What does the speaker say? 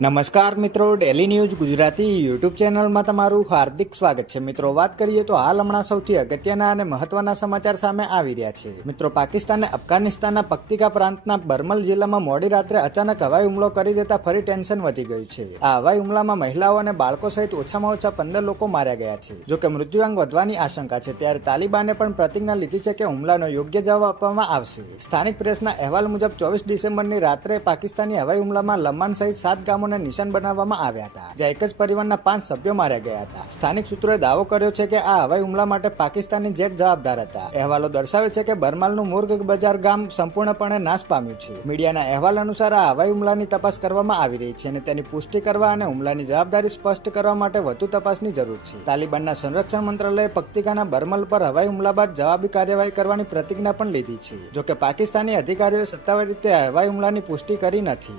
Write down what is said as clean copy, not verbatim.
નમસ્કાર મિત્રો, daily news Gujarati YouTube ચેનલમાં તમારું હાર્દિક સ્વાગત છે. મિત્રો, વાત કરીએ તો હાલ હમણાં સૌથી અગત્યના અને મહત્વના સમાચાર સામે આવી રહ્યા છે. મિત્રો, પાકિસ્તાને અફઘાનિસ્તાનના પક્તિકા પ્રાંતના બરમલ જિલ્લામાં મોડી રાત્રે અચાનક હવાઈ હુમલો કરી દેતા ફરી ટેન્શન વધી ગયું છે. આ હવાઈ હુમલામાં મહિલાઓ અને બાળકો સહિત ઓછામાં ઓછા 15 લોકો માર્યા ગયા છે. જોકે મૃત્યુઆંક વધવાની આશંકા છે, ત્યારે તાલિબાને પણ પ્રતિજ્ઞા લીધી છે કે હુમલાનો યોગ્ય જવાબ આપવામાં આવશે. સ્થાનિક પ્રેસના અહેવાલ મુજબ 24 ડિસેમ્બરની રાત્રે પાકિસ્તાની હવાઈ હુમલામાં લમ્માન સહિત 7 ગામો નિશાન બનાવવામાં આવ્યા હતા, જ્યાં એક જ પરિવારના 5 સભ્યો માર્યા ગયા હતા. સ્થાનિક સૂત્રોએ દાવો કર્યો છે કે આ હવાઈ હુમલા માટે પાકિસ્તાની જેટ જવાબદાર હતા. અહેવાલો દર્શાવે છે કે બરમાલનું મુર્ગ બજાર ગામ સંપૂર્ણપણે નાશ પામ્યું છે. મીડિયાના અહેવાલ અનુસાર આ હવાઈ હુમલાની તપાસ કરવામાં આવી રહી છે અને તેની પુષ્ટિ કરવા અને હુમલાની જવાબદારી સ્પષ્ટ કરવા માટે વધુ તપાસની જરૂર છે. તાલિબાનના સંરક્ષણ મંત્રાલયે પક્તિકાના બરમલ પર હવાઈ હુમલા બાદ જવાબી કાર્યવાહી કરવાની પ્રતિજ્ઞા પણ લીધી છે. જોકે પાકિસ્તાની અધિકારીઓએ સત્તાવાર રીતે હવાઈ હુમલાની પુષ્ટિ કરી નથી.